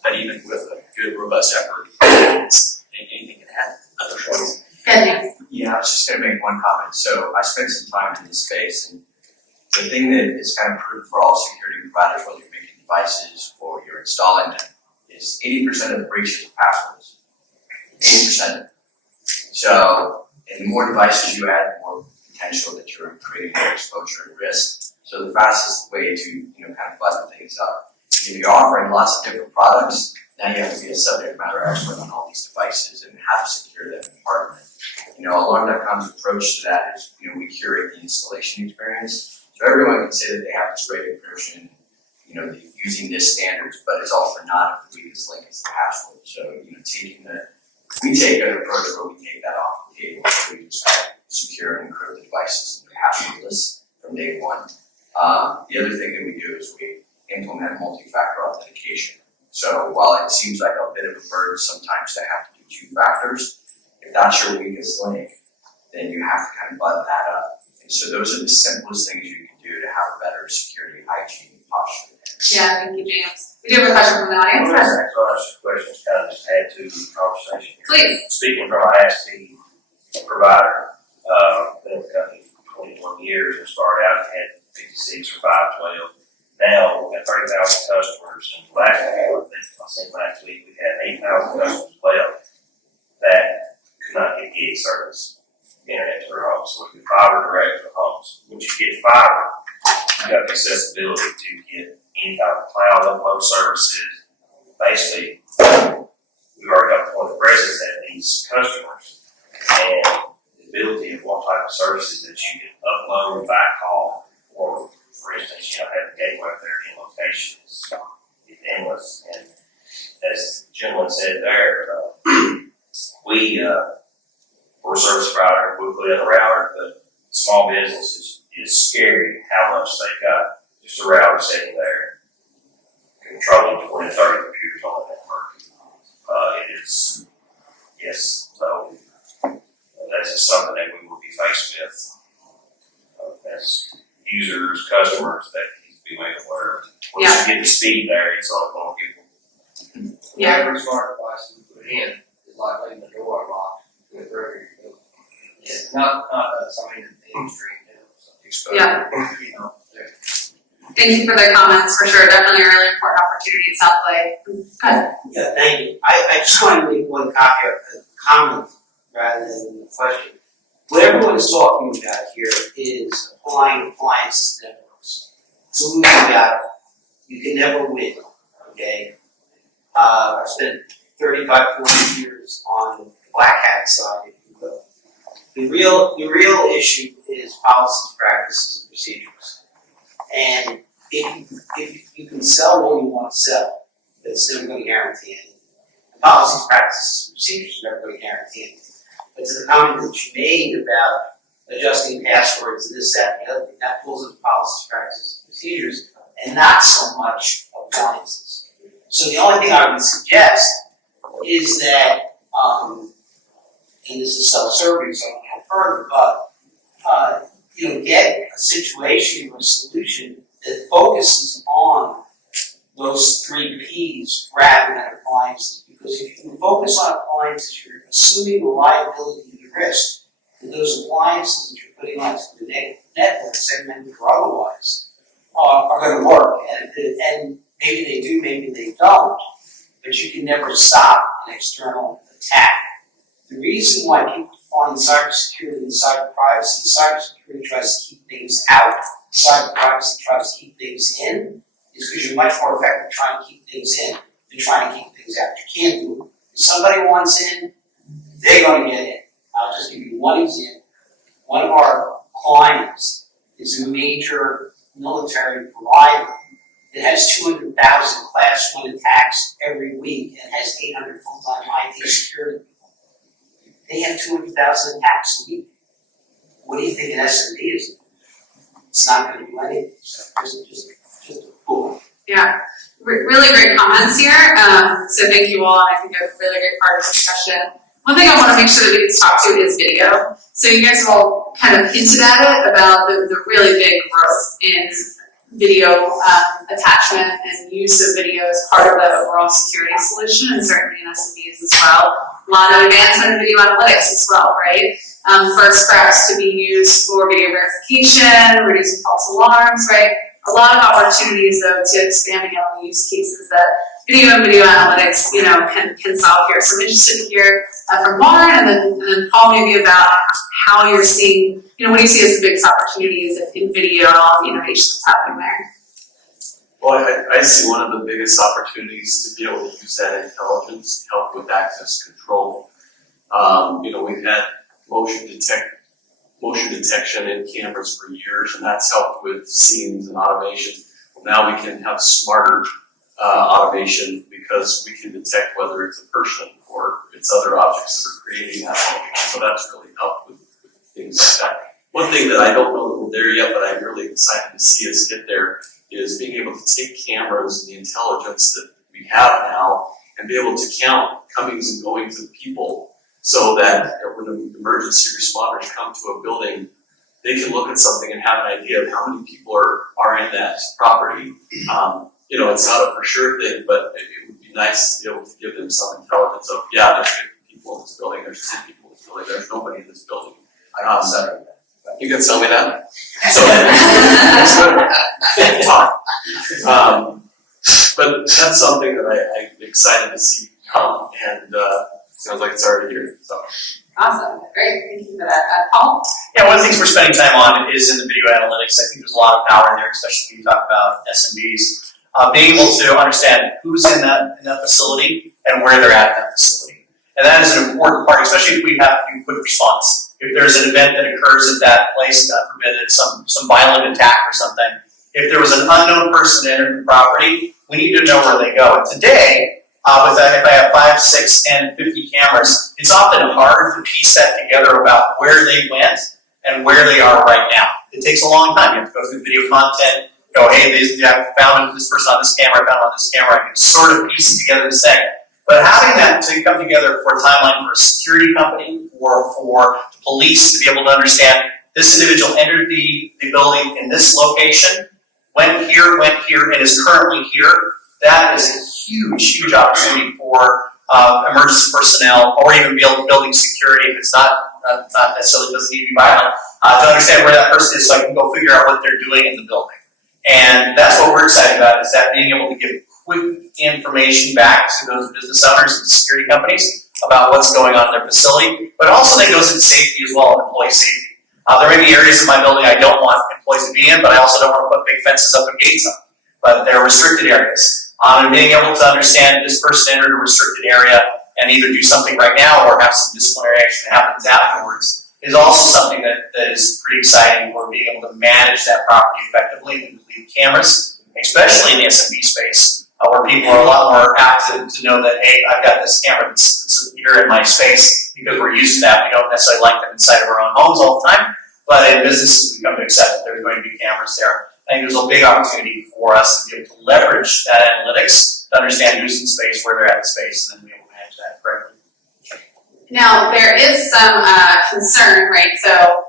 but even with a good, robust effort, anything can happen. Yeah, I was just going to make one comment. So I spent some time in this space, and the thing that is kind of proof for all security providers, whether you're making devices or you're installing them, is 80% of the breaches are passwords. 80%. So, and the more devices you add, the more potential that you're creating more exposure and risk. So the fastest way to kind of button things up. If you're offering lots of different products, now you have to be a subject matter expert on all these devices and how to secure them in part of it. Alarm.com's approach to that is, we curate the installation experience. So everyone can say that they have this great encryption, they're using this standards, but it's all for naught if the weakest link is the password. So, we take an approach where we take that off the table. So we just secure and encrypt the devices and passwordless from day one. The other thing that we do is we implement multi-factor authentication. So while it seems like a bit of a burden sometimes to have to do 2 factors, if that's your weakest link, then you have to kind of button that up. And so those are the simplest things you can do to have a better security hygiene posture. Yeah, thank you, James. We do have a question from the audience. Well, that's actually one of the questions kind of just add to the conversation here. Please. Speaking from an ISP provider, been with the company for 21 years and started out at 56 or 512. Now we've got 30,000 customers, and last year, I think I seen last week, we had 8,000 customers left that could not get gig service, internet to their homes. So we could fiber direct to homes. Once you get fiber, you got the accessibility to get any kind of cloud upload services. Basically, we've already got the point of presence at these customers, and the ability of what type of services that you can upload, backhaul, or for instance, have a gateway up there in location is endless. And as the gentleman said there, we're a service provider, we put in a router, but small business is scary how much they got just a router sitting there controlling 20 to 30 computers on the network. It is, yes, so that's just something that we will be faced with as users, customers, that need to be made aware of. Once you get the speed there, it's all going people. Yeah. Every smart device we put in is like leaving the door unlocked with record. It's not something that the industry knows. Yeah. You know, Thank you for the comments, for sure. Definitely a really important opportunity in South Lake. Go ahead. Yeah, thank you. I just want to make one comment rather than a question. What everyone's talking about here is applying appliances to networks. Absolutely got it. You can never win, okay? I've spent 35, 40 years on the black hat side, if you will. The real issue is policies, practices, and procedures. And if you can sell what you want to sell, that's never going to guarantee anything. Policies, practices, and procedures are never going to guarantee anything. But to the comment that you made about adjusting passwords and this, that, and the other thing, that falls into policies, practices, and procedures, and not so much appliances. So the only thing I would suggest is that, and this is self-serving, so I don't go further, but get a situation or a solution that focuses on those 3 Ps rather than appliances. Because if you focus on appliances, you're assuming the liability and the risk that those appliances that you're putting onto the network, segmented or otherwise, are going to work. And maybe they do, maybe they don't, but you can never stop an external attack. The reason why people find cybersecurity and cyber privacy, cybersecurity tries to keep things out, cyber privacy tries to keep things in, is because you're much more effective trying to keep things in than trying to keep things out. You can't do it. If somebody wants in, they're going to get in. I'll just give you one example. One of our clients is a major military provider that has 200,000 Class 1 attacks every week and has 800 full-time IT security people. They have 200,000 attacks a week. What do you think an SMB is? It's not going to do anything. So just a fool. Yeah. Really great comments here. So thank you all. I think a really great part of the discussion. One thing I want to make sure that we can talk to is video. So you guys have all kind of hinted at it about the really big growth in video attachment and use of video as part of the overall security solution, and certainly in SMBs as well. A lot of advancement in video analytics as well, right? First perhaps to be used for video verification, reducing false alarms, right? A lot of opportunities though to expanding on the use cases that video and video analytics, can solve here. So I'm interested to hear from Lauren and then Paul maybe about how you're seeing, what do you see as the biggest opportunities in video and all the innovation that's happening there? Well, I see one of the biggest opportunities to be able to use that intelligence to help with access control. We've had motion detection in cameras for years, and that's helped with scenes and automation. Well, now we can have smarter automation because we can detect whether it's a person or it's other objects that are creating that automation. So that's really helped with things like that. One thing that I don't know that we're there yet, but I'm really excited to see us get there is being able to take cameras and the intelligence that we have now and be able to count comings and goings of people so that when emergency responders come to a building, they can look at something and have an idea of how many people are in that property. It's not a for sure thing, but it would be nice to be able to give them some intelligence of, yeah, there's 50 people in this building, there's 10 people in this building, there's nobody in this building. I can settle that. You can tell me that? So, that's good. Talk. But that's something that I'm excited to see come, and sounds like it's already here, so. Awesome, great, thank you for that. Paul? Yeah, one of the things we're spending time on is in the video analytics. I think there's a lot of power in there, especially when you talk about SMBs. Being able to understand who's in that facility and where they're at in that facility. And that is an important part, especially if we have to do quick response. If there's an event that occurs at that place, God forbid, it's some violent attack or something, if there was an unknown person entering the property, we need to know where they go. And today, if I have 5, 6, and 50 cameras, it's often hard to piece that together about where they went and where they are right now. It takes a long time. You have to go through video content, go, hey, I found this person on this camera, I found on this camera. I can sort of piece it together to say. But having that to come together for a timeline for a security company or for the police to be able to understand this individual entered the building in this location, went here, and is currently here, that is a huge opportunity for emergency personnel or even building security if it's not necessarily doesn't need to be violent, to understand where that person is so I can go figure out what they're doing in the building. And that's what we're excited about, is that being able to give quick information back to those business owners and security companies about what's going on in their facility, but also that goes into safety as well, employee safety. There may be areas of my building I don't want employees to be in, but I also don't want to put big fences up and gates up. But they're restricted areas. And being able to understand this person entered a restricted area and either do something right now or have some disciplinary action that happens afterwards is also something that is pretty exciting for being able to manage that property effectively and leave cameras, especially in the SMB space, where people are a lot more apt to know that, hey, I've got this camera that's here in my space because we're used to that. We don't necessarily like them inside of our own homes all the time, but in businesses we come to accept that there's going to be cameras there. I think there's a big opportunity for us to be able to leverage that analytics to understand who's in space, where they're at in space, and then be able to manage that correctly. Now, there is some concern, right? So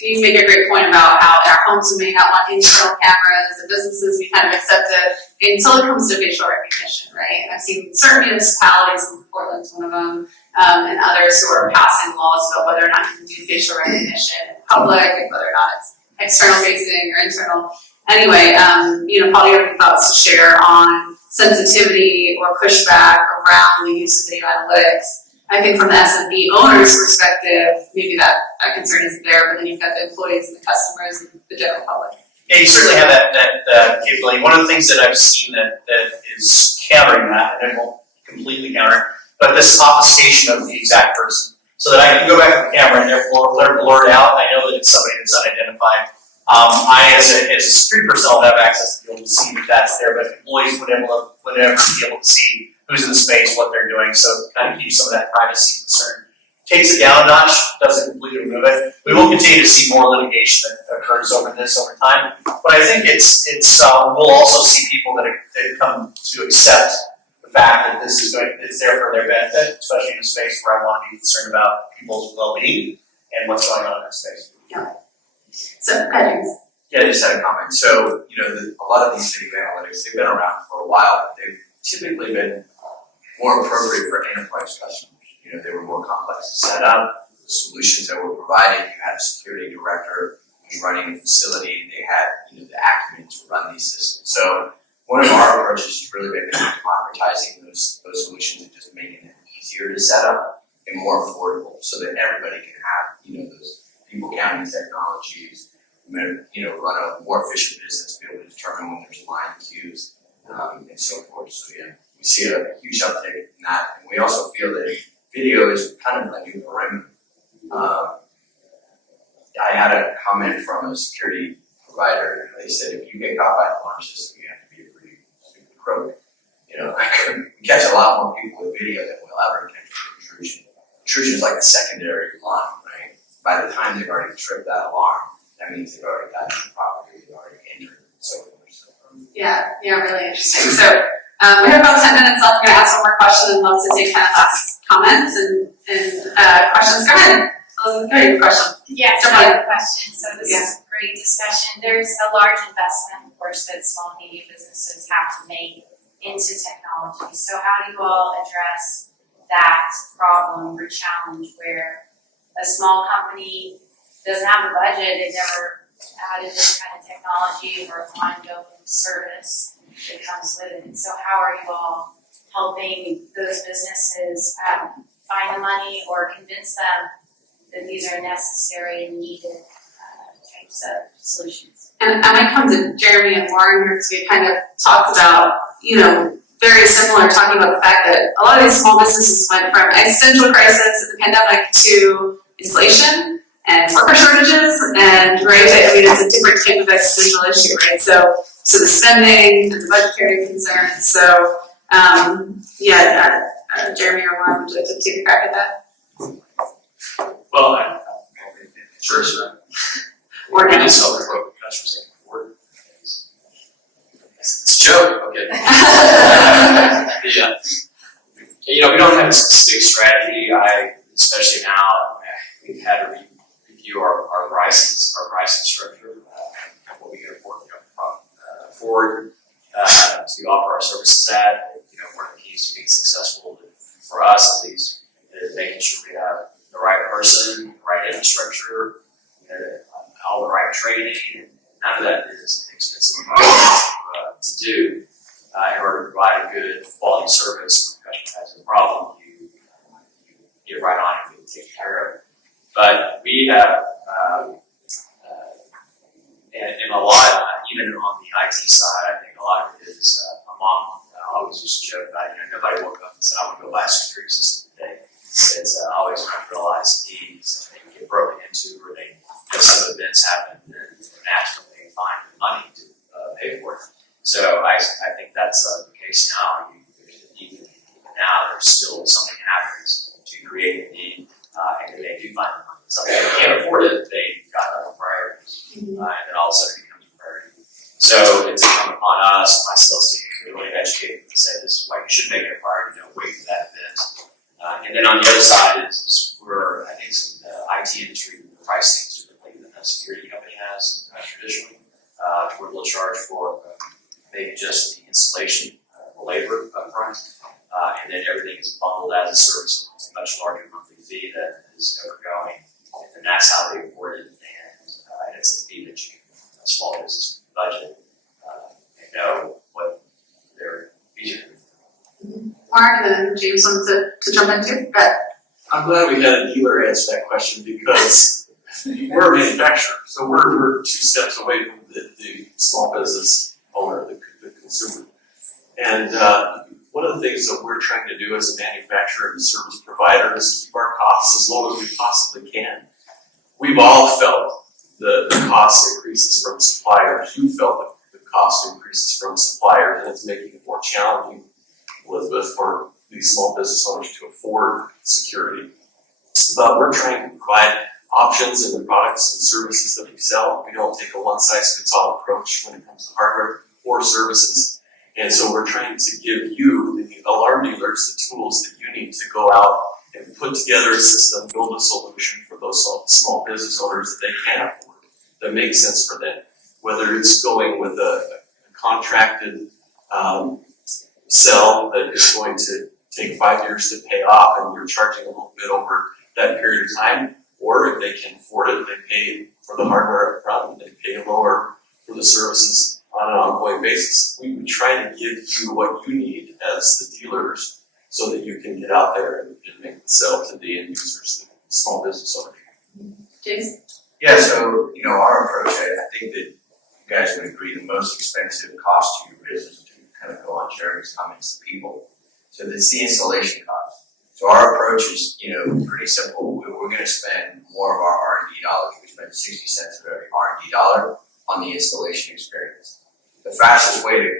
you make a great point about how in our homes we may not want internal cameras, and businesses we kind of accept it until it comes to facial recognition, right? And I've seen certain municipalities, and Portland's one of them, and others who are passing laws about whether or not you can do facial recognition in public and whether or not it's external facing or internal. Anyway, Paul, do you have any thoughts to share on sensitivity or pushback around the use of video analytics? I think from the SMB owner's perspective, maybe that concern isn't there, but then you've got the employees and the customers and the general public. Yeah, you certainly have that capability. One of the things that I've seen that is countering that, and it won't completely counter, but this obfuscation of the exact person. So that I can go back to the camera and they're blurred out. I know that it's somebody that's unidentified. I, as a street person, will have access to be able to see that that's there, but employees would never be able to see who's in the space, what they're doing, so it kind of keeps some of that privacy concern. Takes it down a notch, doesn't completely remove it. We will continue to see more litigation that occurs over time, but I think we'll also see people that come to accept the fact that this is it's there for their benefit, especially in a space where I want to be concerned about people's well-being and what's going on in that space. Yeah. So, James. Yeah, I just had a comment. So, a lot of these video analytics, they've been around for a while, but they've typically been more appropriate for enterprise customers. They were more complex to set up. The solutions that were provided, you had a security director who was running the facility, they had the acumen to run these systems. So one of our approaches has really been kind of democratizing those solutions and just making them easier to set up and more affordable so that everybody can have those people counting technologies, run a more efficient business, be able to determine when there's line queues, and so forth. So yeah, we see a huge uptick in that, and we also feel that video is kind of a new perimeter. I had a comment from a security provider. They said, if you get caught by an alarm system, you have to be a pretty stupid crook. We catch a lot more people with video than we'll ever catch with intrusion. Intrusion is like a secondary alarm, right? By the time they've already tripped that alarm, that means they've already gotten the property, they've already entered, and so forth. So Yeah, really interesting. So, we have about 10 minutes left. I'm gonna ask one more question and love to take kind of last comments and questions. Go ahead. Go ahead, your question. Yes, Sure. I have a question, so this Yeah. is a great discussion. There's a large investment, of course, that small and medium businesses have to make into technology. So how do you all address that problem or challenge where a small company doesn't have a budget, they've never added this kind of technology or ongoing service that comes with it? So how are you all helping those businesses find the money or convince them that these are necessary and needed types of solutions? And I might come to Jeremy and Warren here because we kind of talked about, very similar, talking about the fact that a lot of these small businesses went from existential crisis in the pandemic to inflation and worker shortages, and it's a different type of existential issue, right? So the spending and the budgetary concerns. So Jeremy or Warren, would you like to take a crack at that? Well, sure, sir. Or We no? just sell the broken customers they can afford. It's a joke, okay. Yeah. We don't have a specific strategy. Especially now, we've had to review our pricing structure, what we can afford to offer our services at. One of the keys to being successful for us, at least, is making sure we have the right person, the right infrastructure, all the right training, and none of that is expensive to do in order to provide a good quality service. When a customer has a problem, you get right on it and take care of it. But we have, and a lot, even on the IT side, I think a lot of it is among, I always used to joke about, nobody woke up and said, I want to go buy a security system today. It's always trying to realize needs that they get broken into, or they have some events happen and naturally they find the money to pay for it. So I think that's the case now. Even now, there's still something happens to create a need, and they do find the money. Something they can't afford it, they got other priorities, and then all of a sudden it becomes a priority. So it's incumbent upon us, my sales team, to really educate them and say, this is why you should make it a priority, don't wait for that event. And then on the other side is where I think some IT industry price things differently than a security company has traditionally. We're able to charge for maybe just the installation, the labor up front, and then everything is bundled as a service. It's a much larger monthly fee that is ever going, and that's how they afford it. And it's a fee that you, a small business budget, and know what their fees are. Mark, and then James wanted to jump into. I'm glad we had a dealer answer that question because we're a manufacturer, so we're 2 steps away from the small business owner, the consumer. And one of the things that we're trying to do as a manufacturer and service provider is keep our costs as low as we possibly can. We've all felt the cost increases from suppliers. You felt the cost increases from suppliers, and it's making it more challenging, Elizabeth, for these small business owners to afford security. But we're trying to provide options in the products and services that we sell. We don't take a one-size-fits-all approach when it comes to hardware or services. And so we're trying to give you, the alarm dealers, the tools that you need to go out and put together a system, build a solution for those small business owners that they can afford, that makes sense for them. Whether it's going with a contracted sell that is going to take 5 years to pay off and you're charging a little bit over that period of time, or if they can afford it, they pay for the hardware up front and they pay lower for the services on an ongoing basis. We try to give you what you need as the dealers so that you can get out there and make the sale to the end users, the small business owners. James? Yeah, so, our approach, I think that you guys would agree, the most expensive cost to your business, to kind of go on Jeremy's comments, to people. So it's the installation cost. So our approach is, pretty simple. We're going to spend more of our R&D dollars. We spend 60 cents of every R&D dollar on the installation experience. The fastest way to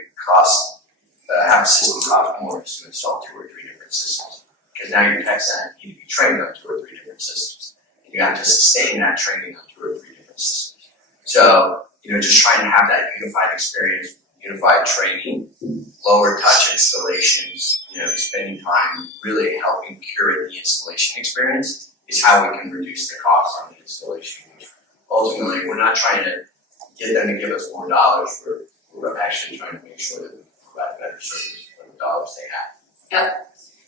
have a system cost more is to install 2 or 3 different systems. Because now your tech center need to be trained on 2 or 3 different systems. And you have to sustain that training on 2 or 3 different systems. So, just trying to have that unified experience, unified training, lower touch installations, spending time really helping curate the installation experience is how we can reduce the cost on the installation. Ultimately, we're not trying to get them to give us more dollars, we're actually trying to make sure that we provide better service for the dollars they have.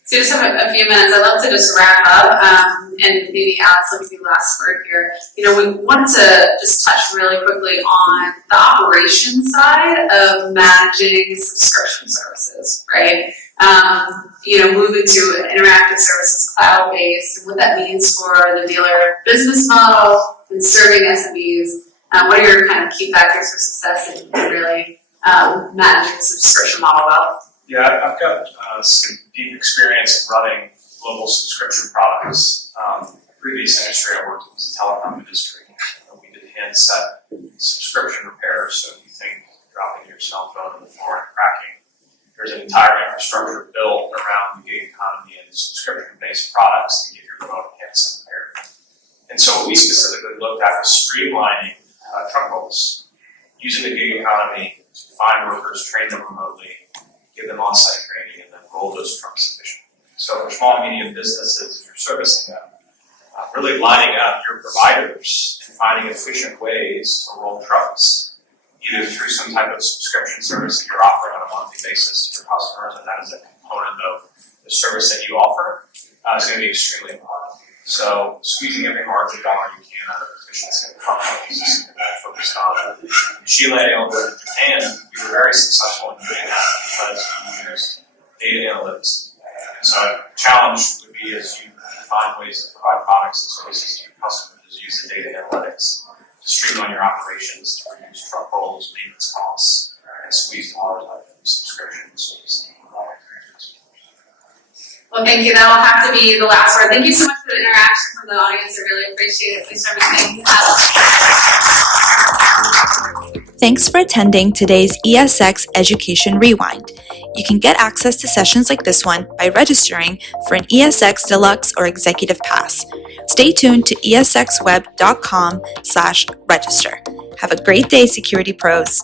So just have a few minutes. I'd love to just wrap up, and maybe Alex will give you the last word here. We wanted to just touch really quickly on the operations side of managing subscription services, right? Moving to interactive services, cloud-based, and what that means for the dealer business model and serving SMBs. What are your kind of key factors for success in really managing the subscription model well? Yeah, I've got some deep experience in running global subscription products. Previous industry I worked in was the telecom industry. We did handset subscription repairs, so if you think dropping your cell phone on the floor and cracking, there's an entire infrastructure built around the gig economy and subscription-based products to get your phone and handset repaired. And so what we specifically looked at was streamlining truck rolls, using the gig economy to find workers, train them remotely, give them on-site training, and then roll those trucks efficiently. So for small and medium businesses, if you're servicing them, really lining up your providers and finding efficient ways to roll trucks, either through some type of subscription service that you're offering on a monthly basis to your customers, and that is a component of the service that you offer, is going to be extremely important. So squeezing every margin dollar you can out of efficiency of the company is something that I focused on. Chile over in Japan, we were very successful in doing that because we used data analytics. And so a challenge would be as you find ways to provide products and services to your customers, is use the data analytics to streamline your operations, to reduce truck rolls, maintenance costs, and squeeze dollars out of subscription services. Well, thank you. That'll have to be the last word. Thank you so much for the interaction from the audience. I really appreciate it. Please join me in thanking Alex. Thanks for attending today's ESX Education Rewind. You can get access to sessions like this one by registering for an ESX Deluxe or Executive Pass. Stay tuned to esxweb.com/register. Have a great day, Security Pros.